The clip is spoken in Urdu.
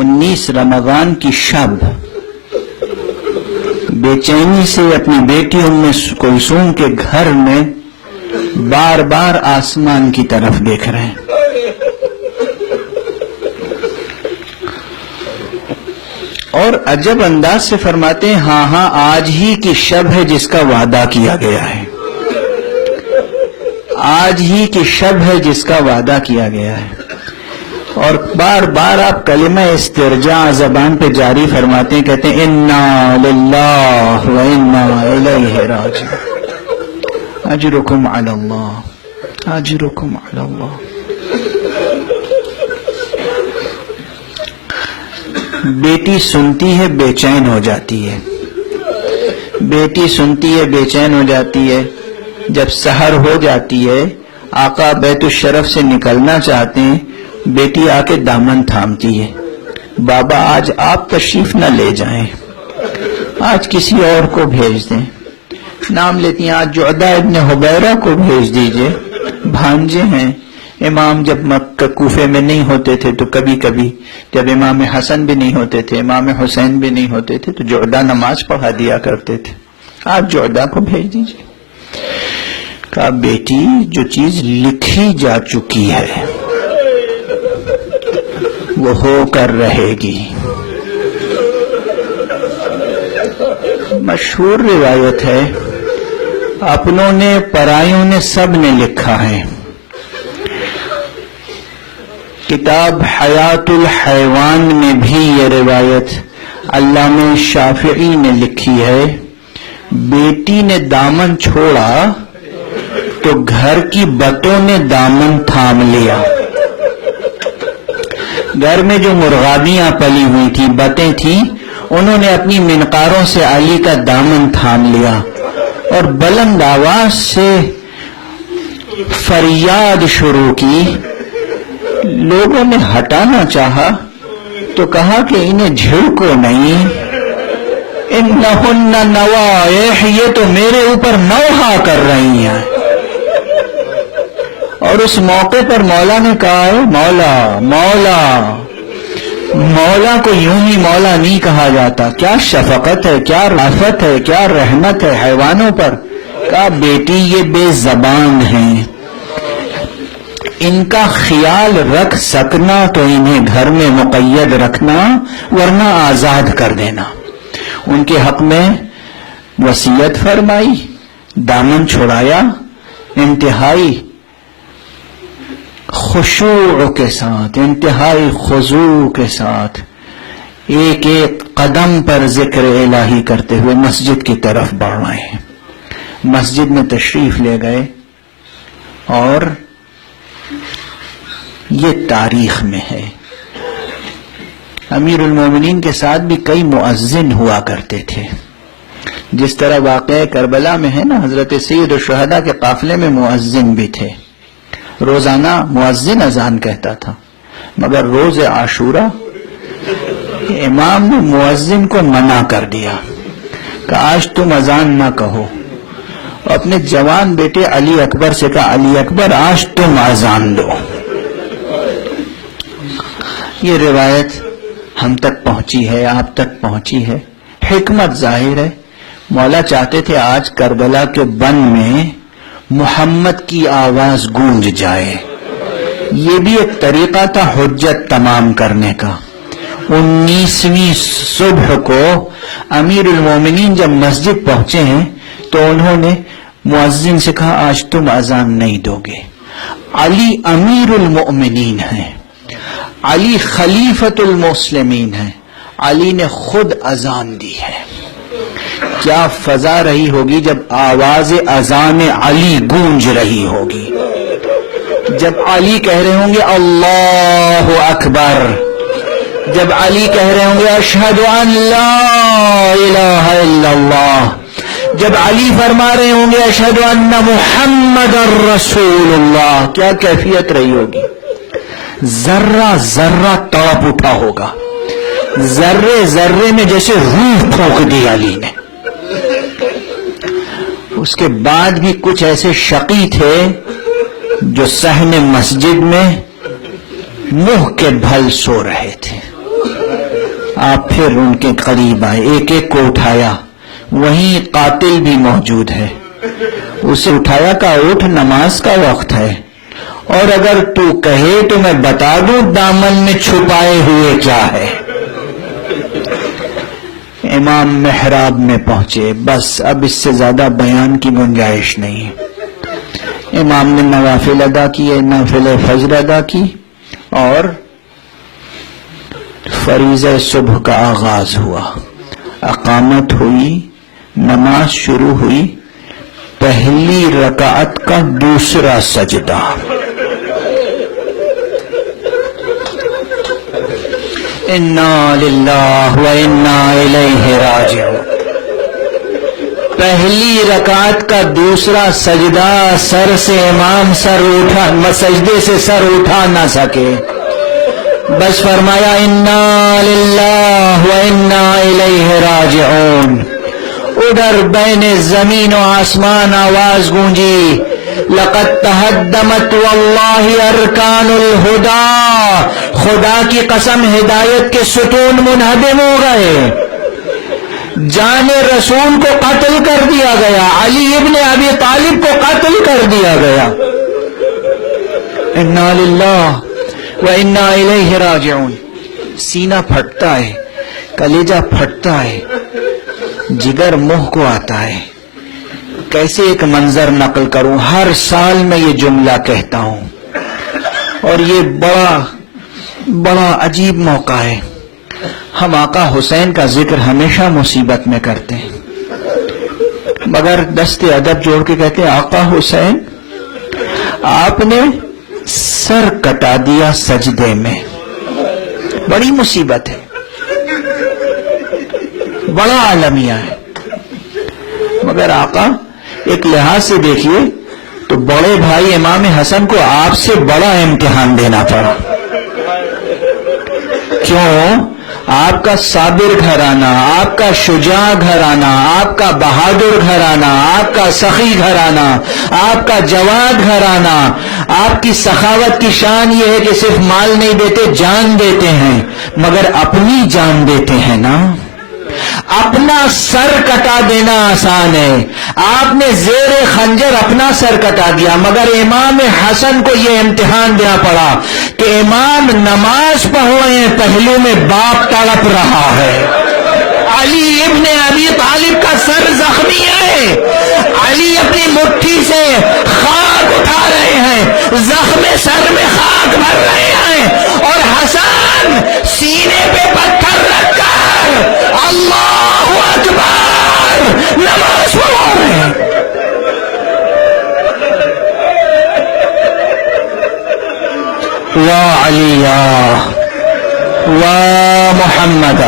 19 رمضان کی شب بے چینی سے اپنی بیٹی ام کلثوم کے گھر میں بار بار آسمان کی طرف دیکھ رہے ہیں. اور عجب انداز سے فرماتے ہیں ہاں ہاں آج ہی کی شب ہے جس کا وعدہ کیا گیا ہے. آج ہی کی شب ہے جس کا وعدہ کیا گیا ہے. اور بار بار آپ کلمہ استرجاع زبان پہ جاری فرماتے ہیں, کہتے ہیں انا للہ و انا الیہ راجعون. اجرکم علی اللہ, اجرکم علی اللہ. بیٹی سنتی ہے بے چین ہو جاتی ہے, بیٹی سنتی ہے بے چین ہو جاتی ہے. جب سحر ہو جاتی ہے, آقا بیت الشرف سے نکلنا چاہتے ہیں, بیٹی آ کے دامن تھامتی ہے, بابا آج آپ تشریف نہ لے جائیں, آج کسی اور کو بھیج دیں. نام لیتی ہیں آج جعدہ ابن حبیرہ کو بھیج دیجئے, بھانجے ہیں. امام جب مکہ کوفے میں نہیں ہوتے تھے تو کبھی کبھی جب امام حسن بھی نہیں ہوتے تھے, امام حسین بھی نہیں ہوتے تھے, تو جعدہ نماز پڑھا دیا کرتے تھے. آج جعدہ کو بھیج دیجئے. کہا بیٹی جو چیز لکھی جا چکی ہے وہ ہو کر رہے گی. مشہور روایت ہے, اپنوں نے پرائیوں نے سب نے لکھا ہے. کتاب حیات الحیوان میں بھی یہ روایت علامہ شافعی نے لکھی ہے. بیٹی نے دامن چھوڑا تو گھر کی بتوں نے دامن تھام لیا. گھر میں جو مرغابیاں پلی ہوئی تھی, بتیں تھیں, انہوں نے اپنی منقاروں سے علی کا دامن تھام لیا اور بلند آواز سے فریاد شروع کی. لوگوں نے ہٹانا چاہا تو کہا کہ انہیں جھڑکو نہیں, انہن نوائح, یہ تو میرے اوپر نوحہ کر رہی ہیں. اور اس موقع پر مولا نے کہا ہے مولا مولا. مولا کو یوں ہی مولا نہیں کہا جاتا. کیا شفقت ہے, کیا رافت ہے, کیا رحمت ہے حیوانوں پر. کہا بیٹی یہ بے زبان ہیں, ان کا خیال رکھ سکنا تو انہیں گھر میں مقید رکھنا, ورنہ آزاد کر دینا. ان کے حق میں وصیت فرمائی, دامن چھڑایا, انتہائی خشوع کے ساتھ, انتہائی خضوع کے ساتھ, ایک ایک قدم پر ذکر الہی کرتے ہوئے مسجد کی طرف بڑھ رہے ہیں. مسجد میں تشریف لے گئے اور یہ تاریخ میں ہے. امیر المومنین کے ساتھ بھی کئی مؤذن ہوا کرتے تھے. جس طرح واقعہ کربلا میں ہے نا, حضرت سید الشہداء کے قافلے میں مؤذن بھی تھے. روزانہ مؤذن اذان کہتا تھا, مگر روز عاشورہ امام نے مؤذن کو منع کر دیا کہ آج تم اذان نہ کہو. اپنے جوان بیٹے علی اکبر سے کہا علی اکبر آج تم اذان دو. یہ روایت ہم تک پہنچی ہے, آپ تک پہنچی ہے. حکمت ظاہر ہے, مولا چاہتے تھے آج کربلا کے بن میں محمد کی آواز گونج جائے. یہ بھی ایک طریقہ تھا حجت تمام کرنے کا. 19ویں صبح کو امیر المومنین جب مسجد پہنچے ہیں تو انہوں نے مؤذن سے کہا آج تم اذان نہیں دو گے. علی امیر المؤمنین ہیں, علی خلیفۃ المسلمین ہیں, علی نے خود اذان دی ہے. کیا فضا رہی ہوگی جب آواز اذان علی گونج رہی ہوگی, جب علی کہہ رہے ہوں گے اللہ اکبر, جب علی کہہ رہے ہوں گے اشہد ان لا الہ الا اللہ, جب علی فرما رہے ہوں گے اشہد ان محمد الرسول اللہ. کیا کیفیت رہی ہوگی. ذرہ ذرہ تڑپ اٹھا ہوگا, ذرے ذرے میں جیسے روح پھونک دی علی نے. اس کے بعد بھی کچھ ایسے شقی تھے جو صحن مسجد میں منہ کے بھل سو رہے تھے. آپ پھر ان کے قریب آئے، ایک ایک کو اٹھایا، وہیں قاتل بھی موجود ہے، اسے اٹھایا کہ اٹھ، نماز کا وقت ہے، اور اگر تو کہے تو میں بتا دوں دامن میں چھپائے ہوئے کیا ہے۔ امام محراب میں پہنچے، بس اب اس سے زیادہ بیان کی گنجائش نہیں۔ امام نے نوافل ادا کیے، نافل فجر ادا کی، اور فریضہ صبح کا آغاز ہوا، اقامت ہوئی، نماز شروع ہوئی، پہلی رکعت کا دوسرا سجدہ۔ انا للہ و انا الیہ راجعون۔ پہلی رکعت کا دوسرا سجدہ، سر سے امام سجدے سے سر اٹھا نہ سکے، بس فرمایا انا للہ و انا الیہ راجعون۔ ادھر بین زمین و آسمان آواز گونجی، لقد تہدمت واللہ ارکان الہدی، خدا کی قسم ہدایت کے ستون منہدم ہو گئے، جان رسول کو قتل کر دیا گیا، علی ابن ابی طالب کو قتل کر دیا گیا۔ انا للہ و انا الیہ راجعون۔ سینہ پھٹتا ہے، کلیجہ پھٹتا ہے، جگر منہ کو آتا ہے۔ کیسے ایک منظر نقل کروں، ہر سال میں یہ جملہ کہتا ہوں، اور یہ بڑا عجیب موقع ہے۔ ہم آقا حسین کا ذکر ہمیشہ مصیبت میں کرتے ہیں، مگر دست ادب جوڑ کے کہتے ہیں آقا حسین آپ نے سر کٹا دیا سجدے میں، بڑی مصیبت ہے، بڑا عالمیہ ہے۔ مگر آقا ایک لحاظ سے دیکھیے تو بڑے بھائی امام حسن کو آپ سے بڑا امتحان دینا پڑا۔ کیوں؟ آپ کا صابر گھرانہ، آپ کا شجاع گھرانہ، آپ کا بہادر گھرانہ، آپ کا سخی گھرانہ، آپ کا جواد گھرانہ، آپ کی سخاوت کی شان یہ ہے کہ صرف مال نہیں دیتے، جان دیتے ہیں، مگر اپنی جان دیتے ہیں نا۔ اپنا سر کٹا دینا آسان ہے، آپ نے زیر خنجر اپنا سر کٹا دیا، مگر امام حسن کو یہ امتحان دینا پڑا کہ امام نماز پڑھ رہے ہیں، پہلو میں باپ تڑپ رہا ہے، علی ابن ابی طالب کا سر زخمی ہے، علی اپنی مٹھی سے خاک اٹھا رہے ہیں، زخم سر میں خاک بھر رہے ہیں، اور حسن سینے پہ پتھر رکھ کر اللہ اکبر نماز پڑھا رہے ہیں۔ وا علی وا محمد